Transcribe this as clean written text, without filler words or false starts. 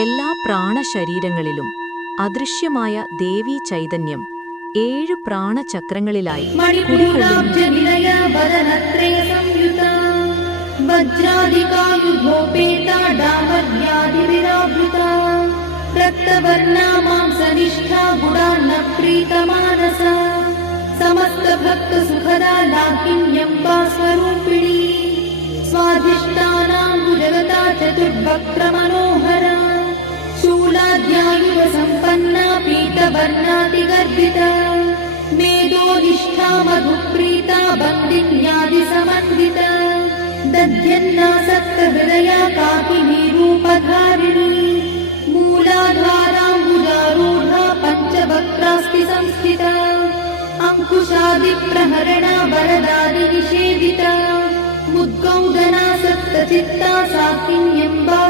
എല്ലാ പ്രാണശരീരങ്ങളിലും അദൃശ്യമായ ദേവീ ചൈതന്യം 7 പ്രാണചക്രങ്ങളിലായി समस्त भक्त सुखदा लाकिन्यम्बा स्वरूपिणी स्वाधिष्ठानाम्बुजगता चतुर्वक्त्र मनोहरा शूलाद्यायुव सम्पन्ना पीतवर्णातिगर्भिता मेधोनिष्ठा मधुप्रीता बन्दिन्यादि समन्विता दध्यन्नासक्त हृदया काकिनी रूपधारिणी मूलाधाराम्बुजारूढा पञ्चवक्त्रास्ति संस्थिता अंकुशादिप्रहरणा वरदादिनिषेविता मुद्गौदनासक्तचित्ता साकिन्यम्बा